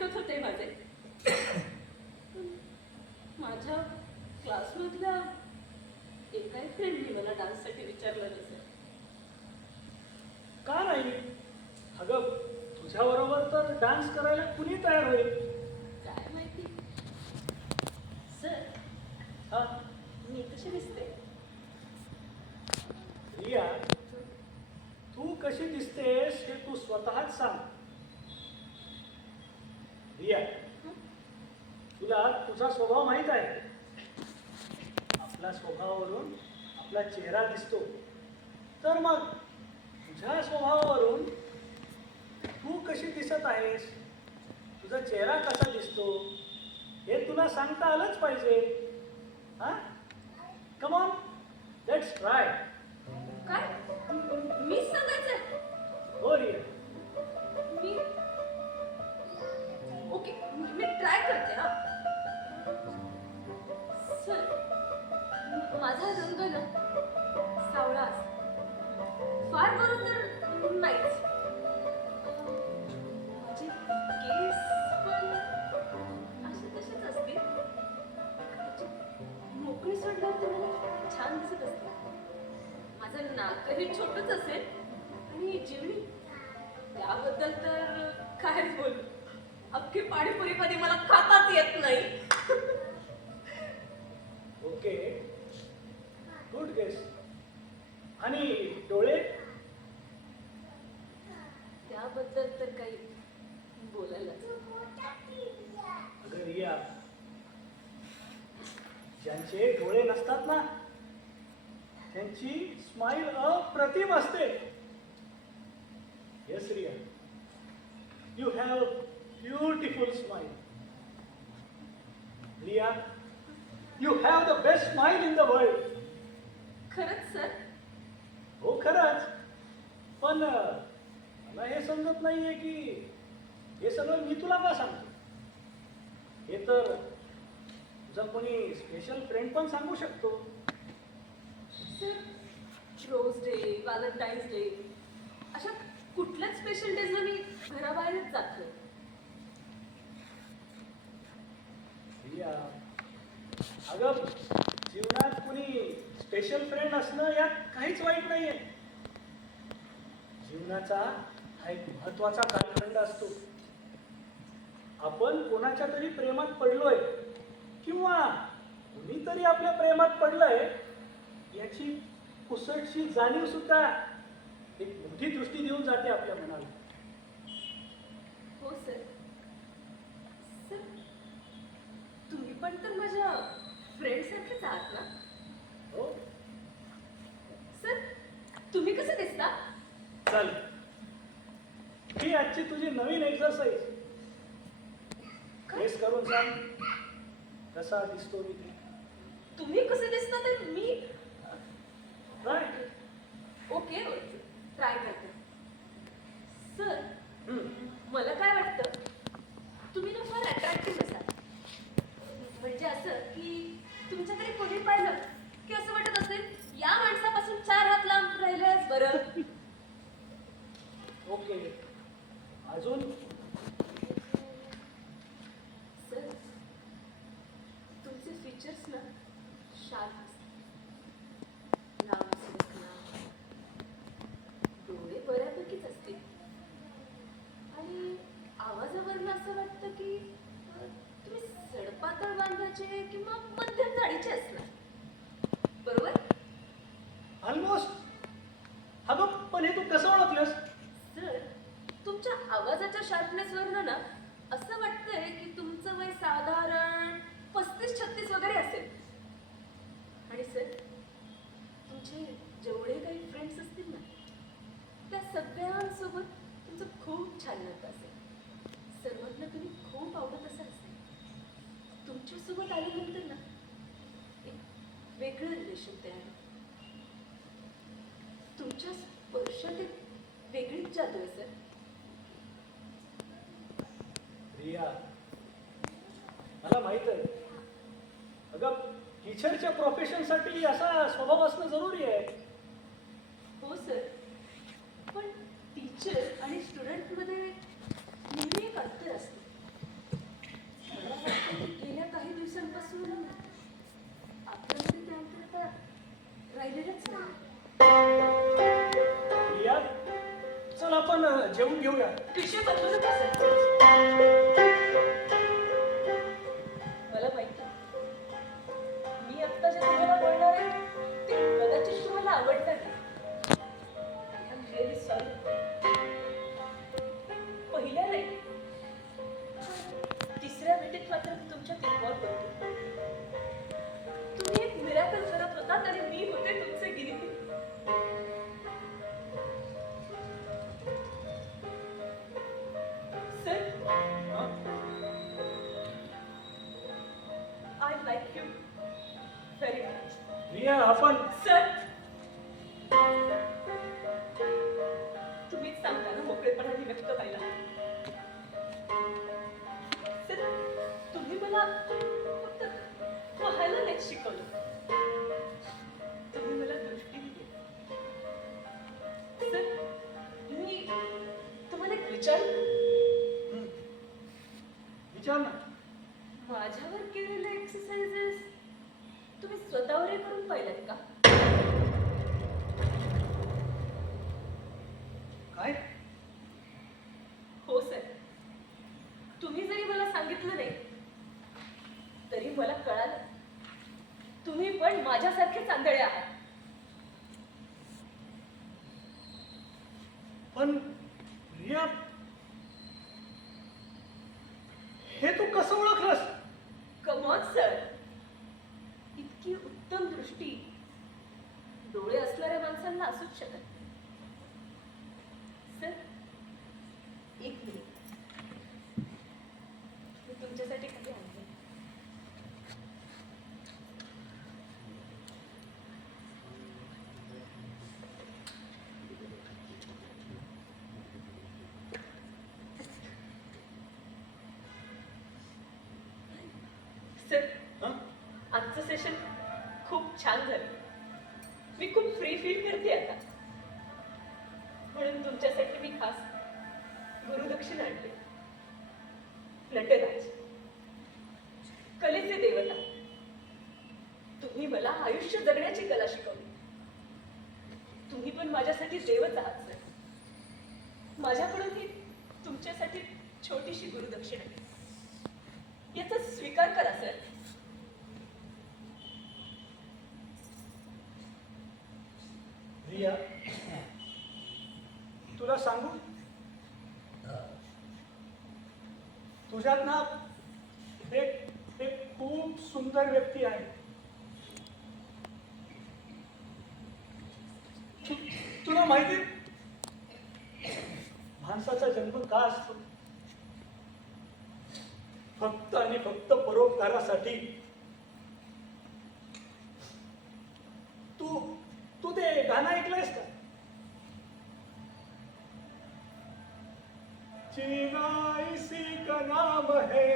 ऐकत होते माझे. माझ्या क्लासमधल्या एकाही फ्रेंडनी मला डान्ससाठी विचारलं नसेल. का नाही? अगं तुझ्याबरोबर तर डान्स करायला कुणी तयार होईल? काय माहिती. सर, हा मी कशी दिसते? रिया, तू कशी दिसतेस हे तू स्वतःच सांग. रिया, तुला तुझा स्वभाव माहीत आहे. आपल्या स्वभावावरून आपला चेहरा दिसतो. तर मग तुझ्या स्वभावावरून तू कशी दिसत आहेस, तुझा चेहरा कसा दिसतो हे तुला सांगता आलंच पाहिजे. हा, कम ऑन, लेट्स ट्राय. काय? मीच सांगायचं? हो रिया. मी ओके, मी ट्राय करते. हा सर, माझा रंग ना सावळा असतो. फार बरोबर नाहीच. माझे केस पण असे तसेच असतील. मोकळी सोडल्यावर ते मला छान दिसत असते. माझं नाकही छोटंच असेल आणि जीवनी त्याबद्दल तर कायच बोलू. अख्खी पाणीपुरीमध्ये मला खाताच येत नाही. Okay, good guess. आणि डोळे? त्याबद्दल तर काही बोलायलाच. अगं रिया, ज्यांचे डोळे नसतात ना त्यांची स्माईल अप्रतिम असते. Yes Riya, you have beautiful smile. Riya, you have the best smile in the world. खरंच सर? हो खरंच. पण मला हे समजत नाहीये की हे सगळं मी तुला का सांगतो. हे तर तुझा कोणी स्पेशल फ्रेंड पण सांगू शकतो. Sir, rose day, Valentine's day अशा कुठल्याच स्पेशल डेजला मी घराबाहेरच जात नाही. रिया, अगं जीवनात कुणी स्पेशल फ्रेंड असणं यात काहीच वाईट नाहीये. जीवनाचा हा एक महत्वाचा कालखंड असतो. आपण कोणाच्या तरी प्रेमात पडलोय किंवा कुणीतरी आपल्या प्रेमात पडलंय याची पुसटशी जाणीव सुद्धा एक मोठी दृष्टी देऊन जाते आपल्या मनाला. हो सर. सर, तुम्ही पण तर माझ्या फ्रेंडसारखेच आहात ना? हो. सर, तुम्ही कसं दिसता? चल, ही आजची तुझी नवीन एक्सरसाइज. गेस करून सांग कसा दिसतो मी ते. तुम्ही कसे दिसता ते मी काय? ओके ट्राय करते. सर, मला काय वाटतं, तुम्ही ना फार अट्रॅक्टिव्ह असाल. म्हणजे असं की तुमच्याकडे कोणी पाहिलं की असं वाटत असेल या माणसापासून 4 हात लांब राहिल्यास बरं. ओके, अजून? सर, तुमचे फीचर्स ना शार्प असतात. लांब सुरखना, डोळे बऱ्यापैकीच असतील आणि आवाजावरून असं वाटतं की तुम्ही सडपातळ बांधाचे किंवा मध्यम जाडीचे असणार. बरोबर? ऑलमोस्ट. अगं पण हे तू कसं ओळखलंस? सर, तुमच्या आवाजाच्या शार्पनेसवरून ना असं वाटतंय की तुमचं वय साधारण 35-36 वगैरे असेल. आणि सर, तुमचे जेवढे काही फ्रेंड्स असतील ना त्या सगळ्यांसोबत तुमचं खूप छान नातं असेल. सर्वांना तुम्ही खूप आवडत असाल. तुमच्यासोबत आल्यानंतर ना एक वेगळं रिलेशन तयार होतं. तुमच्या स्पर्शात एक वेगळीच जादू आहे सर. रिया, मला माहित आहे. अगं टीचरच्या प्रोफेशनसाठी असा स्वभाव असणं जरुरी आहे. हो सर, पण टीचर आणि स्टुडंटमध्ये नेहमी एक अंतर असते. राहिलेलंच नाही. रिया, चल आपण जेवून घेऊया. विषय बदलू नका सर. मला माहिती मी आत्ता जे तुम्हाला बोलणार आहे ते कदाचित तुम्हाला आवडणार नाही. I'm really sorry. पहिल्या नाही, तिसऱ्या भेटीत मात्र मी तुमच्या इन्व्हॉल्व होतो. तुम्ही एक मिराकल करत होतात आणि मी होते तुमचे गिरीपी. Sir, I like you very much. Riya, आपण सर, तुम्हीच सांगता ना मोकळेपणाने व्यक्त व्हायला. सर, तुम्ही मला फक्त पाहायला नाही शिकवलं, तुम्ही मला दृष्टी दिली. सर, मी तुम्हाला एक विचारू? विचार ना. माझ्यावर केलेले एक्सरसाइजेस तुम्ही स्वतःवरही करून पाहिल्यात का? काय? हो सर, तुम्ही जरी मला सांगितलं नाही तरी मला कळालं तुम्ही पण माझ्यासारखे चांदळे आहात. पण रिया, हे तू कसं ओळखलंस? कमॉन सर, इतकी उत्तम दृष्टी डोळे असणाऱ्या माणसांना असूच शकत. सर, एक मिनिट, मी तुमच्यासाठी काही आणले. सर, हं? आजचं सेशन खूप छान झालं. मी खूप फ्री फील करते आता. म्हणून तुमच्यासाठी मी खास गुरुदक्षिणा आणली. नटराज, कलेचे देवता, तुम्ही मला आयुष्य जगण्याची कला शिकवली. तुम्ही पण माझ्यासाठी देवच आहात सर. माझ्याकडून ही तुमच्यासाठी छोटीशी गुरुदक्षिणा आहे. याचा स्वीकार करा सर. रिया, तुला सांगू, तुझ्यात ना एक एक खूप सुंदर व्यक्ती आहे. तुला माहिती, माणसाचा जन्म का असतो? फक्त आणि फक्त परोपकारासाठी. तू तू ते गाणं ऐकलंयस का? जीना इसी का नाम है.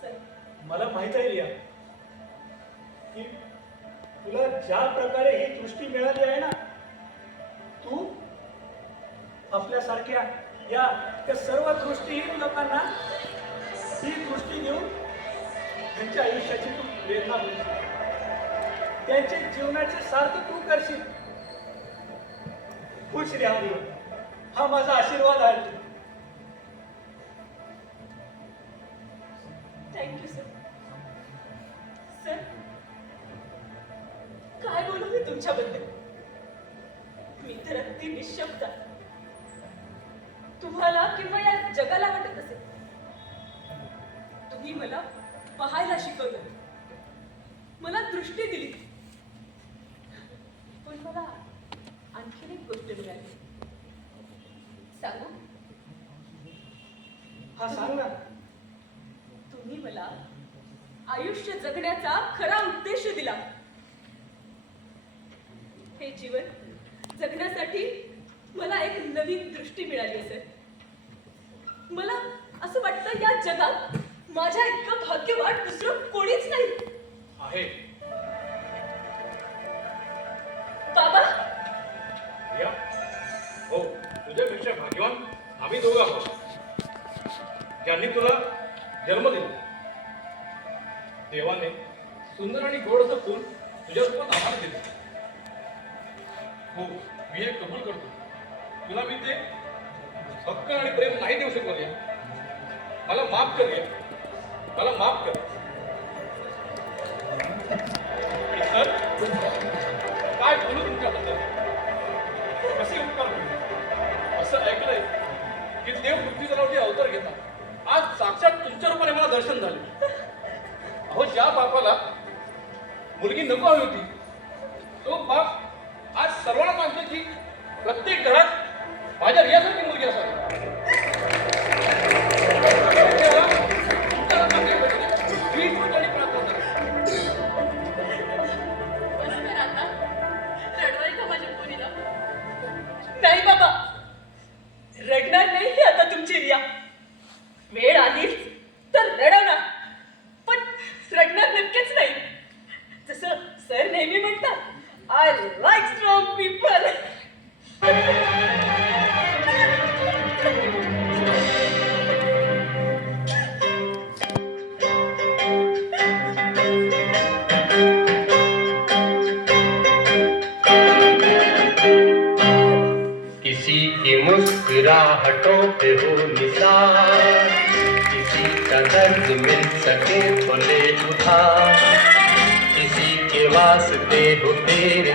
सर, मला माहित आहे रिया की तुला ज्या प्रकारे ही दृष्टी मिळाली आहे ना, तू आपल्यासारख्या या त्या सर्व दृष्टीहीन लोकांना ही दृष्टी देऊन त्यांच्या आयुष्याची तू प्रेरणा होईल. त्यांचे जीवनाचे सार्थ तू करशील. खुश राहा रिया, हा माझा आशीर्वाद आहे. Thank you sir. सर, काय बोलू मी तुमच्याबद्दल? मी तर अगदी निशब्द आहे. तुम्हाला किंवा या जगाला वाटत असेल तुम्ही मला पाहायला शिकवलं, मला दृष्टी दिली. पण मला आणखीन एक गोष्ट मिळाली. सांगू? हा, सांग ना. तुम्ही मला आयुष्य जगण्याचा खरा उद्देश दिला. हे जीवन जगण्यासाठी मला एक नवीन दृष्टी मिळाली असेल. मला असं वाटतं या जगात माझ्या इतकं भाग्यवान दुसरं कोणीच नाही आहे. बाबा. या हो, तुझ्यापेक्षा भाग्यवान थोडंसं फूल तुझ्यासोबत आम्हाला देतो. हो, मी हे कबूल करतो. तुला मी ते हक्क आणि प्रेम नाही देऊ शकलो रे. मला माफ कर रे. मला माफ कर. आणि सर, काय बोलू तुमच्याबद्दल? कसे उपकार करू? असं ऐकलंय की देव पृथ्वी तलावरती अवतार घेतात. आज साक्षात तुमच्या रूपाने मला दर्शन झाले. अहो, ज्या बापाला मुलगी नको हवी होती तो बाप आज सर्वांना सांगतो की प्रत्येक घरात माझ्या रियासारखी मुलगी असावी. तुमच्या चांगली भेटली. ही ठिकाणी प्रार्थना करा. बस कर आता. रडवाय का माझ्या पोरीला? नाही बाबा, रडणार नाही ही आता तुमची रिया. वेळ आलीच तर रडवणार, पण रडणार नक्कीच नाही. जसं सर नेहमी म्हणतात, आय लाईक स्ट्रॉंग पीपल. किसी की मुस्कुराहटों पे हो निसार, किसी का दर्द मिल सके तो ले उधार, किसी के वास्ते हो तेरे